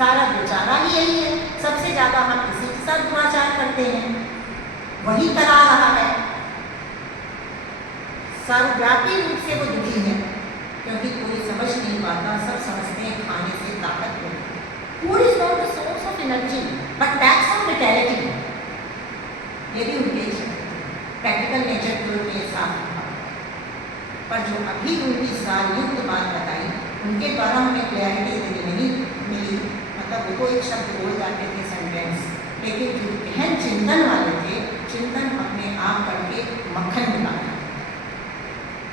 सारा बेचारा ही यही है, सबसे ज़्यादा हम इसी के साथ दुराचार करते हैं, वही करा रहा है। सर्वव्यापी रूप से वो दुखी है, क्योंकि कोई समझ नहीं पाता, सब समझते हैं खाने से ताकत मिलती है। Food is not the source of energy but backs of vitality, ये भी उनके प्रैक्टिकल नेचर के उनके साथ। पर जो अभी उनकी सारयुक्त बात बताई, उनके द्वारा हमें क्लैरिटी इतनी नहीं मिली, मतलब वो एक शब्द बोल जाते थे सेंटेंस, लेकिन जो गहन चिंतन वाले थे, चिंतन अपने आप करके मक्खन निकाला।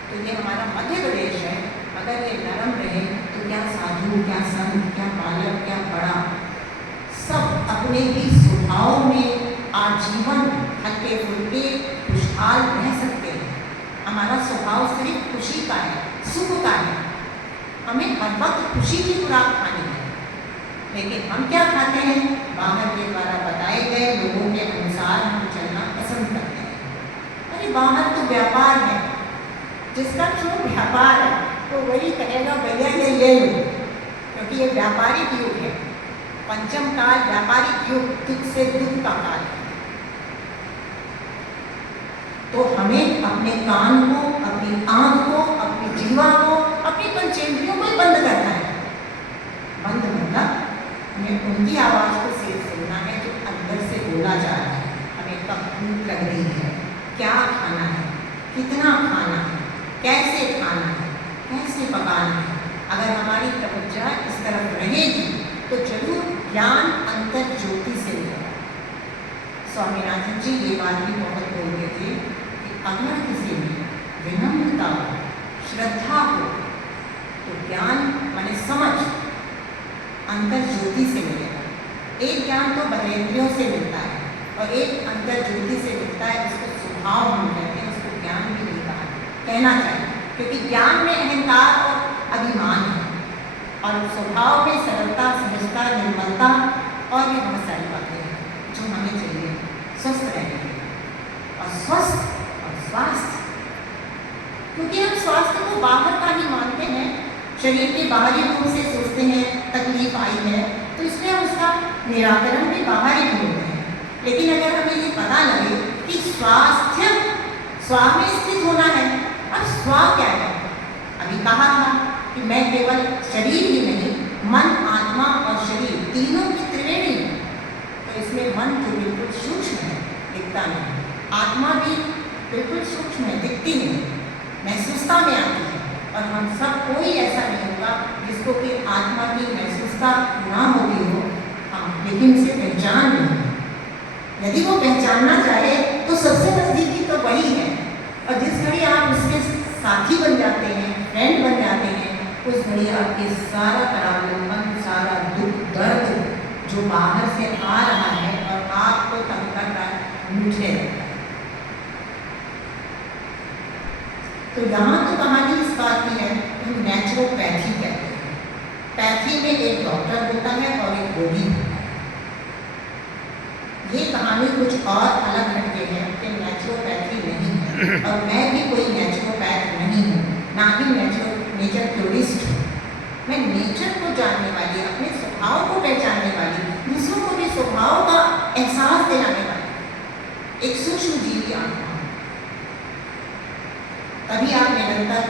तो ये हमारा मध्य प्रदेश है, अगर ये नरम रहे तो क्या साधु, क्या संत, क्या बालक, क्या बड़ा, सब अपने ही स्वभाव में आजीवन हल्के फुल्के खुशहाल रह सकते हैं। हमारा स्वभाव सिर्फ खुशी का है, सुख का है, हमें हर वक्त खुशी की खुराक खानी है, लेकिन हम क्या खाते हैं? बाहर के द्वारा बताए गए लोगों के अनुसार हम चलना पसंद करते हैं। अरे बाहर तो व्यापार है, जिसका जो व्यापार है तो वही कहेगा भैया ये ले लो, क्योंकि ये व्यापारिक युग है। पंचम काल व्यापारिक युग, दुख से दुख का काल है। तो हमें अपने कान को, अपनी आंख को, अपनी जीवा को, अपनी पंचेंद्रियों को बंद करना है। बंद मतलब हमें उनकी आवाज़ को सिर्फ सुनना है जो अंदर से बोला जा रहा है। हमें कब भूख लग रही है, क्या खाना है, कितना खाना है, कैसे खाना है, कैसे पकाना है। अगर हमारी तवज्जो इस तरफ रहेगी तो जरूर ज्ञान अंतर ज्योति से मिलेगा। स्वामीनाथन जी ये बात भी बहुत बोलते थे कि अगर किसी में विनम्रता हो, श्रद्धा हो, तो ज्ञान माने समझ अंतर ज्योति से मिलेगा। एक ज्ञान तो बहेंद्रियों से मिलता है और एक अंतर ज्योति से मिलता है, जिसको स्वभाव हम कहते हैं, उसको ज्ञान भी नहीं कहना चाहिए, क्योंकि ज्ञान में अहंकार और अभिमान है और स्वभाव में सरलता, सहजता, निर्मलता और भी बहुत सारी बातें हैं जो हमें चाहिए स्वस्थ रहने के लिए। और स्वस्थ और स्वास्थ्य, क्योंकि हम स्वास्थ्य को बाहर का ही मानते हैं, शरीर के बाहरी रूप से सोचते हैं तकलीफ आई है तो इसलिए हम उसका निराकरण भी बाहर ही ढूंढते हैं। लेकिन अगर हमें ये पता लगे कि स्वास्थ्य स्वा में स्थित होना है, अब स्वा क्या है? अभी कहा था कि मैं केवल शरीर ही नहीं, मन, आत्मा और शरीर तीनों की त्रिवेणी है। तो इसमें मन जो बिल्कुल सूक्ष्म है, दिखता नहीं, आत्मा भी बिल्कुल सूक्ष्म है, दिखती नहीं, महसूसता में आती है। और हम सब कोई ऐसा नहीं होगा जिसको कि आत्मा की महसूसता ना होती हो, हाँ, लेकिन उसे पहचान नहीं है। यदि वो पहचानना चाहे तो सबसे नज़दीकी तो वही है, और जिस घड़ी आप उसके साथी बन जाते हैं, फ्रेंड बन जाते हैं, उस घड़ी आपके सारा परावलंबन, सारा दुख दर्द जो बाहर से आ रहा है और आपको तंग कर रहा है, मुझे लगता है। तो यहाँ तो कहानी इस बात की है, हम नेचुरोपैथी कहते हैं। पैथी में एक डॉक्टर होता है और एक रोगी होता है। ये कहानी कुछ और अलग हटके है कि नेचुरोपैथी नहीं है, और मैं भी कोई नेचुरोपैथ नहीं हूँ, ना ही नेचर थ्योरिस्ट हूँ। मैं नेचर को जानने वाली, अपने स्वभाव को पहचानने वाली, दूसरों को भी स्वभाव का एहसास दिलाने वाली एक सूक्ष्म जीवी आत्मा। तभी आप निरंतर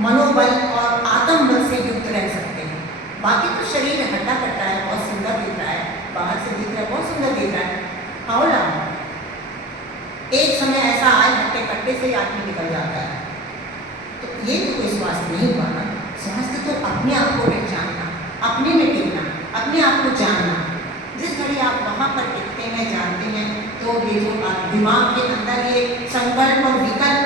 मनोबल और आत्मबल से युक्त रह सकते हैं। बाकी तो शरीर हड्डा कट्टा है, बहुत सुंदर दिख रहा है, बाहर से दिख रहा है, बहुत सुंदर दिख रहा है, हावला एक समय ऐसा आए हट्टे कट्टे से आदमी निकल जाता है। तो ये तो कोई स्वास्थ्य नहीं हुआ ना। स्वास्थ्य तो अपने आप को पहचानना, अपने में टिकना, अपने आप को जानना। जिस घड़ी आप वहाँ पर टिकते हैं, जानते हैं, तो ये जो दिमाग के अंदर ये संकल्प और विकल्प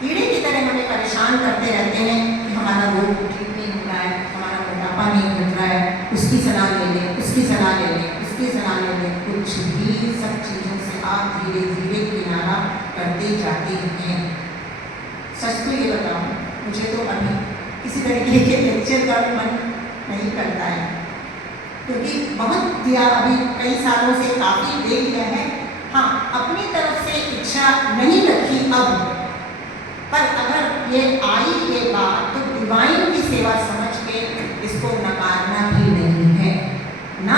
कीड़े की तरह हमें परेशान करते रहते हैं कि हमारा रोग ठीक नहीं हो रहा है, हमारा मोटापा नहीं घट रहा है, उसकी सलाह ले लें, उसकी सलाह ले लें, उसकी सलाह ले लें। कुछ भी सब चीज़ों से आप धीरे धीरे किनारा करते जाते हैं। सच तो ये बताऊँ, मुझे तो अभी किसी तरीके के लेक्चर का मन नहीं करता है, क्योंकि बहुत दिया, अभी कई सालों से काफ़ी दे दिया है। हाँ, अपनी तरफ से इच्छा नहीं रखी अब, पर अगर ये आई ये बात तो डिवाइन की सेवा समझ के इसको उसको नकारना भी नहीं है, ना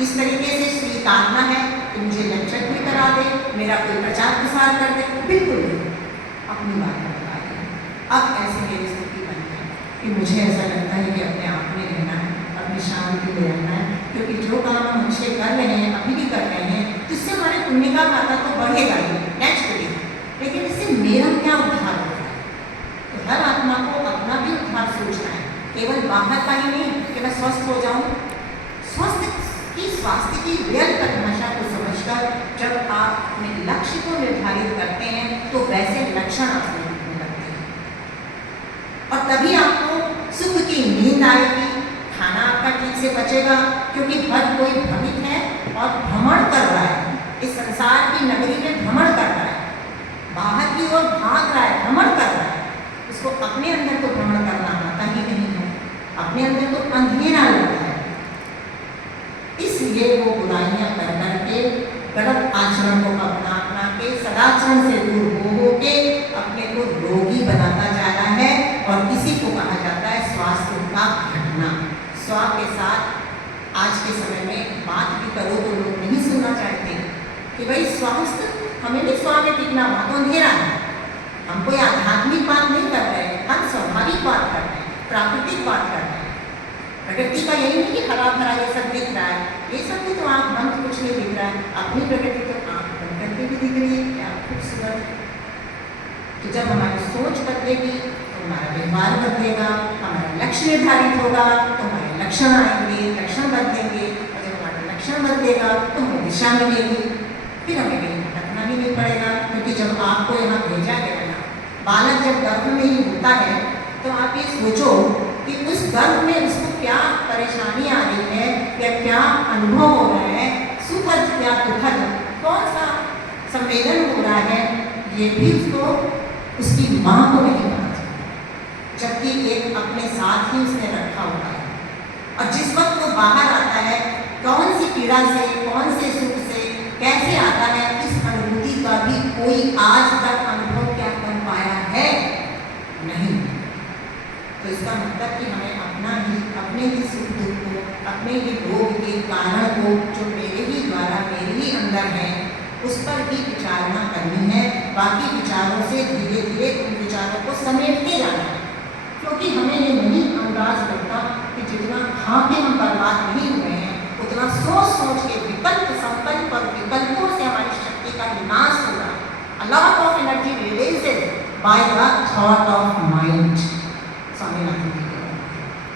इस तरीके से स्वीकारना है कि मुझे लेक्चर भी करा दे, मेरा कोई प्रचार प्रसार कर दे, बिल्कुल नहीं, अपनी बात बताइए। अब ऐसी मेरी स्थिति बन है कि मुझे ऐसा लगता है कि अपने आप में रहना है, अपनी शांति में रहना है, क्योंकि जो काम हम अच्छे कर रहे हैं, अभी भी कर रहे हैं, जिससे हमारे पुण्य का खाता तो बढ़ेगा ही नेचुरली, लेकिन इससे मेरा क्या उद्धार होता है? तो हर आत्मा को अपना भी उद्धार सोचना है, केवल बाहर का ही नहीं कि मैं स्वस्थ हो जाऊं। स्वास्थ्य की रियल परिभाषा को समझकर जब आप अपने लक्ष्य को निर्धारित करते हैं तो वैसे लक्षण आपको दिखने लगते हैं, और तभी आपको सुख की नींद आएगी, खाना आपका ठीक से बचेगा, क्योंकि हर कोई भ्रमित है और भ्रमण कर रहा है, इस संसार की नगरी में भ्रमण कर रहा है, बाहर की ओर भाग रहा है, भ्रमण कर रहा है, उसको अपने अंदर तो भ्रमण करना आता ही नहीं है, अपने अंदर तो अंधेरा लगता है। इसलिए वो बुराइयां कर करके, गलत आचरण को अपना के, सदाचरण से दूर हो के अपने को रोगी बनाता जा रहा है, और इसी को कहा जाता है स्वास्थ्य का घटना। स्व के साथ आज के समय में बात भी करो तो लोग नहीं सुनना चाहते कि भाई स्वास्थ्य, हमें भी स्व में टिकना, वहाँ तो अंधेरा है, हम कोई आध्यात्मिक बात नहीं कर रहे हैं, हम स्वाभाविक बात कर रहे हैं, प्राकृतिक बात कर रहे हैं। प्रकृति का यही नहीं कि हरा भरा ये सब दिख रहा है, ये सब भी तो आँख बंद कुछ नहीं दिख रहा है, अपनी प्रकृति तो आँख बंद करके भी दिख रही है, क्या खूबसूरत। तो जब हमारी सोच बदलेगी तो हमारा व्यवहार बदलेगा, हमारा लक्ष्य निर्धारित होगा तो हमारे लक्षण आएंगे, लक्षण बदलेंगे, और जब हमारा लक्षण बदलेगा तो हमें दिशा मिलेगी, फिर हमें कहीं भटकना भी नहीं पड़ेगा। क्योंकि जब आपको यहाँ भेजा गया ना, बालक जब गर्भ में ही होता है तो आप ये सोचो कि उस गर्भ में उसको क्या परेशानी आ रही है या क्या अनुभव हो रहा है, सुखद या दुखद, कौन सा संवेदन हो रहा है, ये भी उसको, उसकी माँ को नहीं पता चलता, जबकि एक अपने साथ ही उसने रखा होता है। और जिस वक्त वो बाहर आता है, कौन सी पीड़ा से, कौन से सुख से, कैसे आता है, इस अनुभूति का भी कोई आज तक अनुभव क्या कर पाया है? नहीं। तो इसका मतलब कि हमें अपने ही सुख दुख को, अपने ही रोग के कारण को, जो मेरे ही द्वारा मेरे ही अंदर है, उस पर ही विचारणा करनी है। बाकी विचारों से धीरे धीरे उन विचारों को समेटते जाना है, क्योंकि हमें ये नहीं अंदाज लगता कि जितना खा के हम बर्बाद नहीं हुए हैं, उतना सोच सोच के विकल्प संकल्प और विकल्पों से हमारी शक्ति का विनाश होगा। A lot of energy releases by the thought of mind.